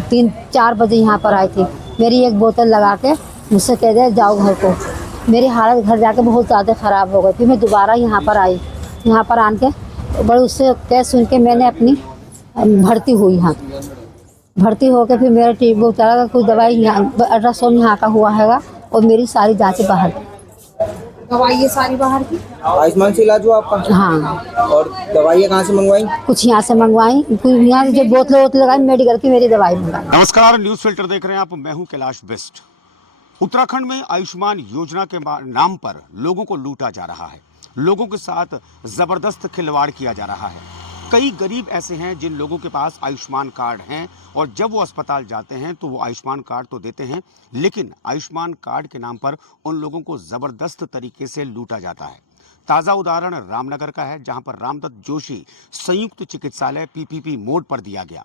3-4 बजे यहाँ पर आए थे। मेरी एक बोतल लगा के मुझसे कह दे जाओ घर को। मेरी हालत घर जाके बहुत ज़्यादा ख़राब हो गई। फिर मैं दोबारा यहाँ पर आई। यहाँ पर आन के बड़े उससे कह सुन के मैंने अपनी भर्ती हुई यहाँ। भर्ती होकर फिर मेरा वो चला कुछ दवाई यहाँ अल्ट्रासाउंड यहाँ का हुआ हैगा और मेरी सारी जाँचें बाहर। दवाई ये सारी बाहर की? आयुष्मान से इलाज हुआ आपका? हाँ। और दवाइयाँ कहाँ से मंगवाई? कुछ यहाँ से मंगवाई, कुछ यहाँ से जो बोतल लगाई मेडिकल की, मेरी दवाई मंगवाई। नमस्कार, न्यूज फिल्टर देख रहे हैं आप। मैं हूं कैलाश बिस्ट। उत्तराखंड में आयुष्मान योजना के नाम पर लोगों को लूटा जा रहा है। लोगों के साथ जबरदस्त खिलवाड़ किया जा रहा है। कई गरीब ऐसे हैं जिन लोगों के पास आयुष्मान कार्ड हैं और जब वो अस्पताल जाते हैं तो वो आयुष्मान कार्ड तो देते हैं, लेकिन आयुष्मान कार्ड के नाम पर उन लोगों को जबरदस्त तरीके से लूटा जाता है। ताज़ा उदाहरण रामनगर का है, जहां पर रामदत्त जोशी संयुक्त चिकित्सालय पीपीपी मोड पर दिया गया।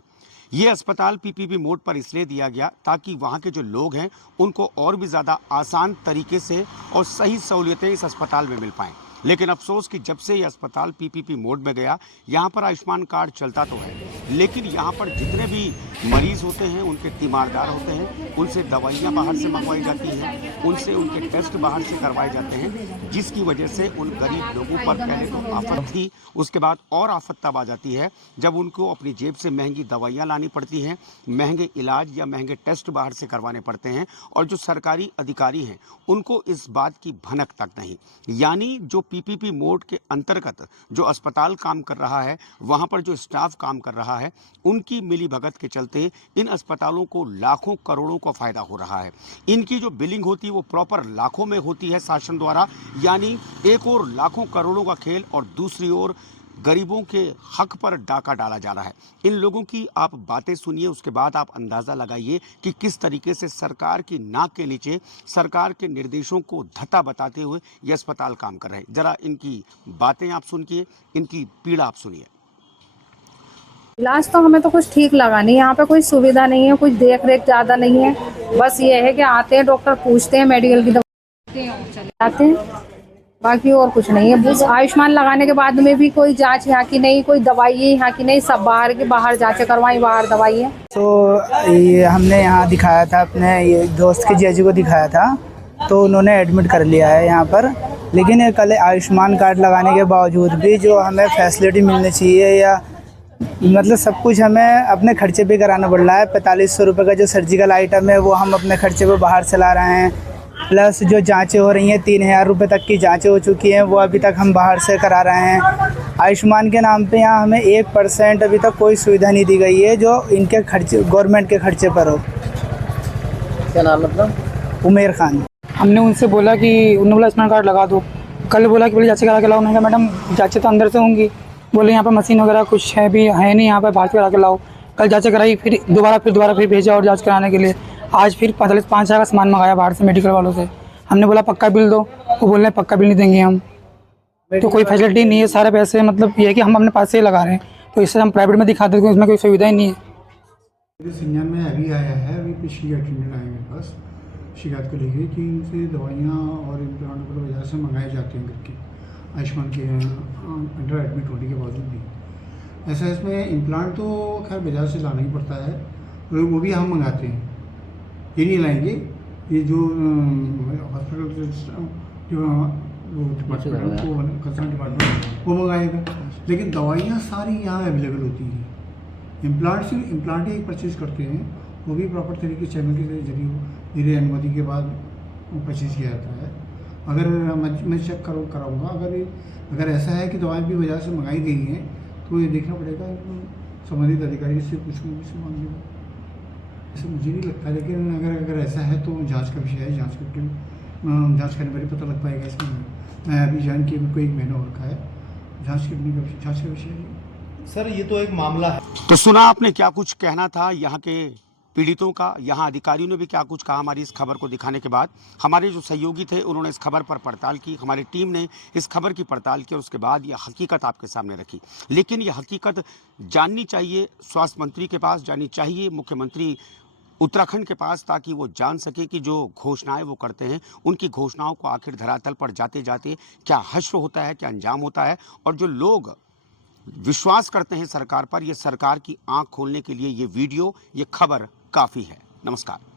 ये अस्पताल पीपीपी मोड पर इसलिए दिया गया ताकि वहां के जो लोग हैं उनको और भी ज़्यादा आसान तरीके से और सही सहूलियतें इस अस्पताल में मिल पाएं। लेकिन अफसोस कि जब से ये अस्पताल पीपीपी मोड में गया, यहाँ पर आयुष्मान कार्ड चलता तो है, लेकिन यहाँ पर जितने भी मरीज होते हैं, उनके तीमारदार होते हैं, उनसे दवाइयाँ बाहर से मंगवाई जाती हैं, उनसे उनके टेस्ट बाहर से करवाए जाते हैं, जिसकी वजह से उन गरीब लोगों पर पहले तो आफत थी, उसके बाद और आफत तब आ जाती है जब उनको अपनी जेब से महंगी दवाइयाँ लानी पड़ती हैं, महंगे इलाज या महंगे टेस्ट बाहर से करवाने पड़ते हैं, और जो सरकारी अधिकारी हैं उनको इस बात की भनक तक नहीं। यानी जो पीपीपी मोड के अंतर्गत जो अस्पताल काम कर रहा है, वहां पर जो स्टाफ काम कर रहा है, उनकी मिली भगत के चलते इन अस्पतालों को लाखों करोड़ों का फायदा हो रहा है। इनकी जो बिलिंग होती है वो प्रॉपर लाखों में होती है शासन द्वारा। यानी एक और लाखों करोड़ों का खेल और दूसरी ओर गरीबों के हक पर डाका डाला जा रहा है। इन लोगों की आप बातें सुनिए, उसके बाद आप अंदाज़ा लगाइए कि किस तरीके से सरकार की नाक के नीचे सरकार के निर्देशों को धत्ता बताते हुए ये अस्पताल काम कर रहे हैं। जरा इनकी बातें आप सुनिए, इनकी पीड़ा आप सुनिए। इलाज तो हमें तो कुछ ठीक लगा नहीं, यहाँ पे कोई सुविधा नहीं है, कुछ देख रेख ज़्यादा नहीं है। बस ये है कि आते हैं, डॉक्टर पूछते हैं, मेडिकल की दवा चले जाते हैं, बाकी और कुछ नहीं है। आयुष्मान लगाने के बाद में भी कोई जांच यहाँ की नहीं, कोई दवाई यहाँ की नहीं, सब बाहर की बाहर जांचें करवाई, बाहर दवाई है। तो ये हमने यहाँ दिखाया था, अपने ये दोस्त के जीजू को दिखाया था, तो उन्होंने एडमिट कर लिया है यहाँ पर। लेकिन ये कल आयुष्मान कार्ड लगाने के बावजूद भी जो हमें फैसिलिटी मिलनी चाहिए, या मतलब सब कुछ हमें अपने खर्चे पे कराना पड़ रहा है। 4500 रुपये का जो सर्जिकल आइटम है वो हम अपने खर्चे पे बाहर से ला रहे हैं। प्लस जो जांचें हो रही हैं, 3000 रुपये तक की जांचें हो चुकी हैं, वो अभी तक हम बाहर से करा रहे हैं। आयुष्मान के नाम पे यहाँ हमें 1% अभी तक कोई सुविधा नहीं दी गई है जो इनके खर्चे, गवर्नमेंट के खर्चे पर हो। क्या नाम है अपना? उमेर खान। हमने उनसे बोला कि उन्होंने बोला आयुष्मान कार्ड लगा दो। कल बोला कि बोले जांचें करा के लाओ। उन्होंने कहा मैडम जांचें तो अंदर से होंगी। बोले यहाँ पर मशीन वगैरह कुछ है भी है नहीं, यहाँ पर बाहर से करा के लाओ। कल जांचें कराई, फिर दोबारा भेजा और जांच कराने के लिए। आज फिर 5,000 का सामान मंगाया बाहर से मेडिकल वालों से। हमने बोला पक्का बिल दो, वो बोल रहे हैं पक्का बिल नहीं देंगे हम। तो कोई फैसिलिटी नहीं है, सारे पैसे मतलब ये है कि हम अपने पास से ही लगा रहे हैं, तो इससे हम प्राइवेट में दिखाते हैं, उसमें कोई सुविधा ही नहीं है। संज्ञान में अभी आया है, अभी पिछली अटेंडेंट आए मेरे पास शिकायत को लेके कि इनसे दवाइयाँ और इम्प्लांट को वजह से मंगाई जाती हैं करके, आयुष्मान के अंडर एडमिट होने के बावजूद भी। ऐसा इसमें इम्प्लांट तो खैर बाजार से लाना ही पड़ता है, वो भी हम मंगाते हैं, ये नहीं लाएंगे। ये जो हॉस्पिटल जो डिपार्टमेंट वो कंसर्न डिपार्टमेंट वो मंगाएगा, लेकिन दवाइयाँ सारी यहाँ अवेलेबल होती हैं। इम्प्लांट ही परचेज़ करते हैं, वो भी प्रॉपर तरीके चैनल के जरिए मेरी अनुमति के बाद परचेज़ किया जाता है। अगर मैं चेक कराऊँगा, अगर ऐसा है कि दवाएं भी बाजार से मंगाई गई हैं तो ये देखना पड़ेगा संबंधित अधिकारी से पूछूँगी इस मामले में। ऐसा मुझे नहीं लगता, लेकिन अगर ऐसा है तो जांच का विषय है, जांच करने पर ही पता लग पाएगा। इसमें मैं अभी जान के मेरे को 1 महीना हो रखा है, जांच का विषय है। सर ये तो एक मामला है। तो सुना आपने क्या कुछ कहना था यहाँ के पीड़ितों का, यहाँ अधिकारियों ने भी क्या कुछ कहा। हमारी इस खबर को दिखाने के बाद हमारे जो सहयोगी थे उन्होंने इस खबर पर पड़ताल की, हमारी टीम ने इस खबर की पड़ताल की और उसके बाद यह हकीकत आपके सामने रखी। लेकिन यह हकीकत जाननी चाहिए स्वास्थ्य मंत्री के पास, जाननी चाहिए मुख्यमंत्री उत्तराखंड के पास, ताकि वो जान सके कि जो घोषणाएं वो करते हैं उनकी घोषणाओं को आखिर धरातल पर जाते जाते क्या हश्र होता है, क्या अंजाम होता है। और जो लोग विश्वास करते हैं सरकार पर, ये सरकार की आंख खोलने के लिए ये वीडियो, ये खबर काफ़ी है। नमस्कार।